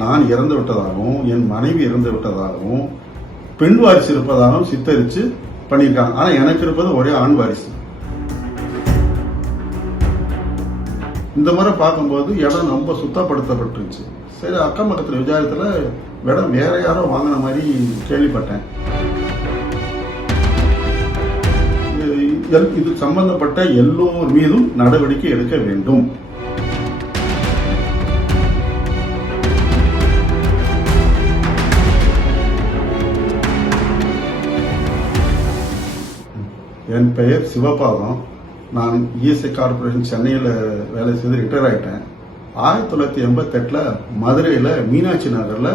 நான் இறந்து விட்டதாகவும் என் மனைவி இறந்து விட்டதாகவும் பெண் வாரிசு இருப்பதாகவும் சித்தரிச்சு பண்ணியிருக்காங்க. ஆனா எனக்கு இருப்பது ஒரே ஆண் வாரிசு. இந்த முறை பார்க்கும்போது இடம் ரொம்ப சுத்தப்படுத்தப்பட்டுருச்சு. சரி, அக்கம் பக்கத்தில் விசாரத்துல இடம் வேற யாரோ வாங்கின மாதிரி கேள்விப்பட்டேன். இது சம்பந்தப்பட்ட எல்லோர் மீதும் நடவடிக்கை எடுக்க வேண்டும். என் பெயர் சிவபாதம். நான் இஎஸ்ஐ கார்பரேஷன் சென்னையில் வேலை செய்து ரிட்டையர் ஆகிட்டேன். 1988 மதுரையில் மீனாட்சி நகரில்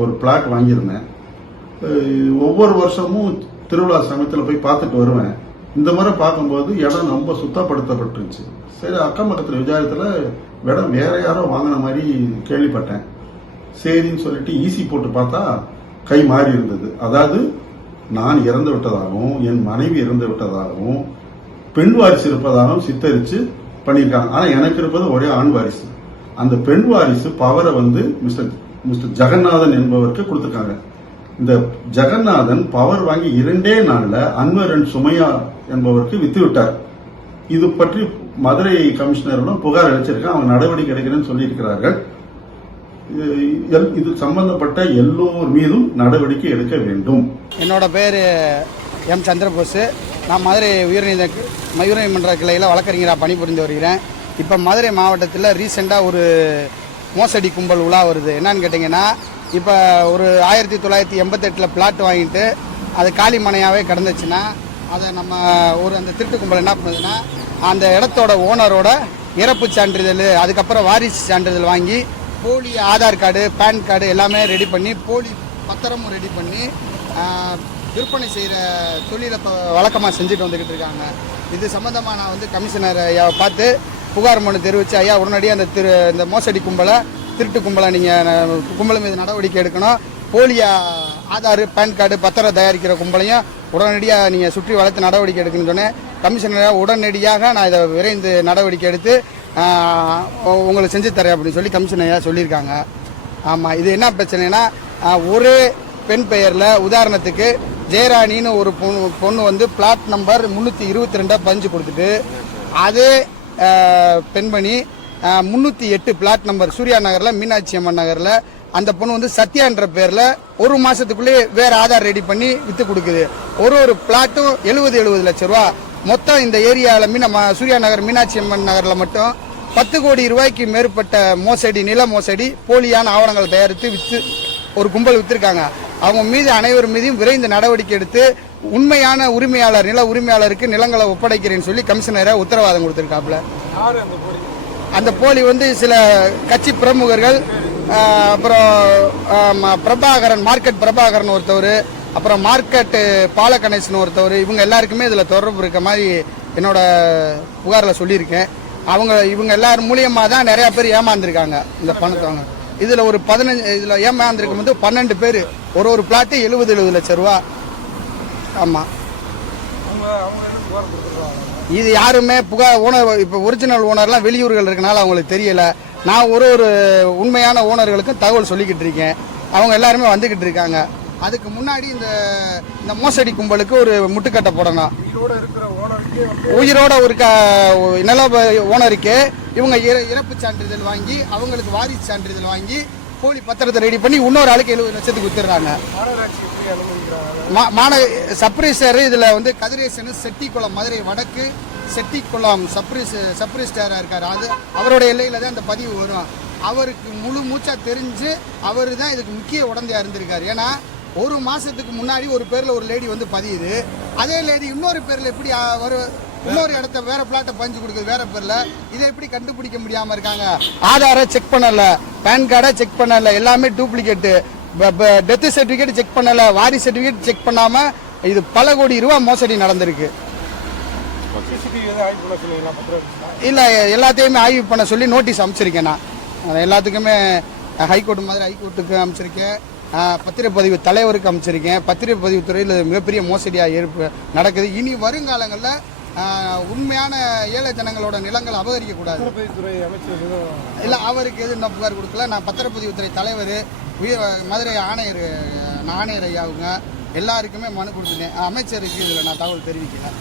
ஒரு பிளாட் வாங்கியிருந்தேன். ஒவ்வொரு வருஷமும் திருவிழா சமயத்தில் போய் பார்த்துட்டு வருவேன். இந்த முறை பார்க்கும்போது இடம் ரொம்ப சுத்தப்படுத்தப்பட்டுருச்சு. சரி, அக்கம் பக்கத்தில் விசாரத்தில் இடம் வேற யாரோ வாங்கின மாதிரி கேள்விப்பட்டேன். சரின்னு சொல்லிட்டு ஈசி போட்டு பார்த்தா கை மாறி இருந்தது. அதாவது நான் இறந்து விட்டதாகவும் என் மனைவி இறந்து விட்டதாகவும் பெண் வாரிசு இருப்பதாகவும் சித்தரிச்சு பண்ணியிருக்காங்க. ஆனா எனக்கு இருப்பது ஒரே ஆண் வாரிசு. அந்த பெண் வாரிசு பவரை மிஸ்டர் ஜெகநாதன் என்பவருக்கு கொடுத்திருக்காங்க. இந்த ஜெகநாதன் பவர் வாங்கி 2 நாள்ல அன்வர் அண்ட் சுமையா என்பவருக்கு வித்து விட்டார். இது பற்றி மதுரை கமிஷனரும் புகார் அளிச்சிருக்காங்க. அவங்க நடவடிக்கை எடுக்கிறேன்னு சொல்லியிருக்கிறார்கள். இது சம்பந்தப்பட்ட எல்லோர் மீதும் நடவடிக்கை எடுக்க வேண்டும். என்னோட பேர் எம் சந்திரபோஸ். நான் மதுரை உயர்நீதிமன்ற கிளையில் வழக்கறிஞராக பணிபுரிந்து வருகிறேன். இப்போ மதுரை மாவட்டத்தில் ரீசெண்டாக ஒரு மோசடி கும்பல் உலா வருது. என்னன்னு கேட்டிங்கன்னா, இப்போ ஒரு 1988 பிளாட் வாங்கிட்டு அது காலி மனையாகவே கிடந்துச்சுன்னா அதை நம்ம அந்த திருட்டு கும்பல் என்ன பண்ணுதுன்னா, அந்த இடத்தோட ஓனரோட இறப்பு சான்றிதழ், அதுக்கப்புறம் வாரிசு சான்றிதழ் வாங்கி போலி ஆதார் கார்டு, பேன் கார்டு எல்லாமே ரெடி பண்ணி போலி பத்திரமும் ரெடி பண்ணி விற்பனை செய்கிற தொழிலை இப்போ வழக்கமாக செஞ்சுட்டு வந்துக்கிட்டு இருக்காங்க. இது சம்மந்தமாக நான் கமிஷனர் ஐயாவை பார்த்து புகார் மனு தெரிவித்து, ஐயா உடனடியாக இந்த மோசடி கும்பலை, திருட்டு கும்பலை நீங்கள் கும்பல் மீது நடவடிக்கை எடுக்கணும். போலியா ஆதார், பேன் கார்டு, பத்திரம் தயாரிக்கிற கும்பலையும் உடனடியாக நீங்கள் சுற்றி வளர்த்து நடவடிக்கை எடுக்கணும்னு சொன்னேன். கமிஷனர் உடனடியாக நான் இதை விரைந்து நடவடிக்கை எடுத்து உங்களுக்கு செஞ்சு தரேன் அப்படின்னு சொல்லி கமிஷனர் சொல்லியிருக்காங்க. ஆமாம், இது என்ன பிரச்சனைனா, ஒரே பெண் பெயரில் உதாரணத்துக்கு ஜெயராணின்னு ஒரு பொண்ணு பிளாட் நம்பர் 322 பதிஞ்சு கொடுத்துட்டு, அதே பெண்மணி 308 பிளாட் நம்பர் சூர்யா நகரில் மீனாட்சி அம்மன் நகரில் அந்த பொண்ணு சத்யான்ற பேரில் ஒரு மாதத்துக்குள்ளே வேறு ஆதார் ரெடி பண்ணி விற்று கொடுக்குது. ஒரு பிளாட்டும் 70 லட்சம் ரூபா. மொத்தம் இந்த ஏரியாவில் நம்ம சூர்யா நகர் மீனாட்சி அம்மன் நகரில் மட்டும் 10 கோடி ரூபாய்க்கு மேற்பட்ட மோசடி, நில மோசடி, போலியான ஆவணங்கள் தயாரித்து விற்று ஒரு கும்பல் விற்றுருக்காங்க. அவங்க மீது அனைவர் மீதும் விரைந்து நடவடிக்கை எடுத்து உண்மையான உரிமையாளர், நில உரிமையாளருக்கு நிலங்களை ஒப்படைக்கிறேன்னு சொல்லி கமிஷனரை உத்தரவாதம் கொடுத்துருக்காப்புல. அந்த போலி சில கட்சி பிரமுகர்கள், அப்புறம் பிரபாகரன், மார்க்கெட் பிரபாகரன் ஒருத்தவர், அப்புறம் மார்க்கெட் பாலகணேசன் ஒருத்தவர், இவங்க எல்லாருக்குமே இதில் தொடர்பு இருக்க மாதிரி என்னோட புகாரில் சொல்லியிருக்கேன். இவங்க எல்லாரும் மூலியமாக தான் நிறையா பேர் ஏமாந்துருக்காங்க இந்த பணத்தவங்க. இதில் ஒரு 15 இதில் ஏமாந்துருக்கும் 12 பேர், ஒரு பிளாட்டு 70 லட்சம் ரூபா. ஆமாம், இது யாருமே ஓனர், இப்போ ஒரிஜினல் ஓனர்லாம் வெளியூர்கள் இருக்கனால அவங்களுக்கு தெரியல. நான் ஒரு உண்மையான ஓனர்களுக்கும் தகவல் சொல்லிக்கிட்டு இருக்கேன். அவங்க எல்லாருமே வந்துக்கிட்டு இருக்காங்க. அதுக்கு முன்னாடி இந்த மோசடி கும்பலுக்கு ஒரு முட்டுக்கட்டை போடணும். உயிரோட ஒரு நில ஓனருக்கு இவங்க இறப்பு சான்றிதழ் வாங்கி, அவங்களுக்கு வாரிசு சான்றிதழ் வாங்கி போலி பத்திரத்தை ரெடி பண்ணி இன்னொரு ஆளுக்கு 70 லட்சத்துக்கு வித்துறாங்க. சப்ரீசர் இதில் கதிரேசன், செட்டிக்குளம், மதுரை வடக்கு செட்டிக்குளம் சப்ரீஸ்டராக இருக்காரு. அவருடைய எல்லையில் தான் இந்த பதிவு வரும். அவருக்கு முழு மூச்சா தெரிஞ்சு அவர் தான் இதுக்கு முக்கிய உடந்தையா இருந்திருக்காரு. ஏன்னா ஒரு மாசத்துக்கு முன்னாடி ஒரு பேர்ல ஒரு லேடி பதியுது. அதே லேடி இன்னொரு பேர்ல எப்படி இன்னொரு இடத்த வேற பிளாட்டை பஞ்சு கொடுக்குது வேற பேர்ல. இதை எப்படி கண்டுபிடிக்க முடியாம இருக்காங்க? ஆதாரை செக் பண்ணல, பேன் கார்டை செக் பண்ணல, எல்லாமே டூப்ளிகேட். டெத் சர்டிபிகேட் செக் பண்ணல, வாரிசு சர்டிபிகேட் செக் பண்ணாம இது பல கோடி ரூபாய் மோசடி நடந்திருக்கு. இல்ல, எல்லாத்தையுமே ஆய்வு பண்ண சொல்லி நோட்டீஸ் அமைச்சிருக்கேன். நான் எல்லாத்துக்குமே ஹைகோர்ட் மாதிரி ஹைகோர்ட்டுக்கு அமைச்சிருக்கேன், பத்திரப்பதிவு தலைவருக்கு அமைச்சிருக்கேன். பத்திரப்பதிவு துறையில் மிகப்பெரிய மோசடியாக நடக்குது. இனி வருங்காலங்களில் உண்மையான ஏழை ஜனங்களோட நிலங்கள் அபகரிக்கக்கூடாது. பத்திரப்பதிவுத்துறை அமைச்சர் இல்லை, அவருக்கு எதுவும் இன்னும் புகார் கொடுக்கல. நான் பத்திரப்பதிவுத்துறை தலைவர், மதுரை ஆணையர் ஐயா அவங்க எல்லாருக்குமே மனு கொடுத்துட்டேன். அமைச்சருக்கு இதில் நான் தகவல் தெரிவிக்கல.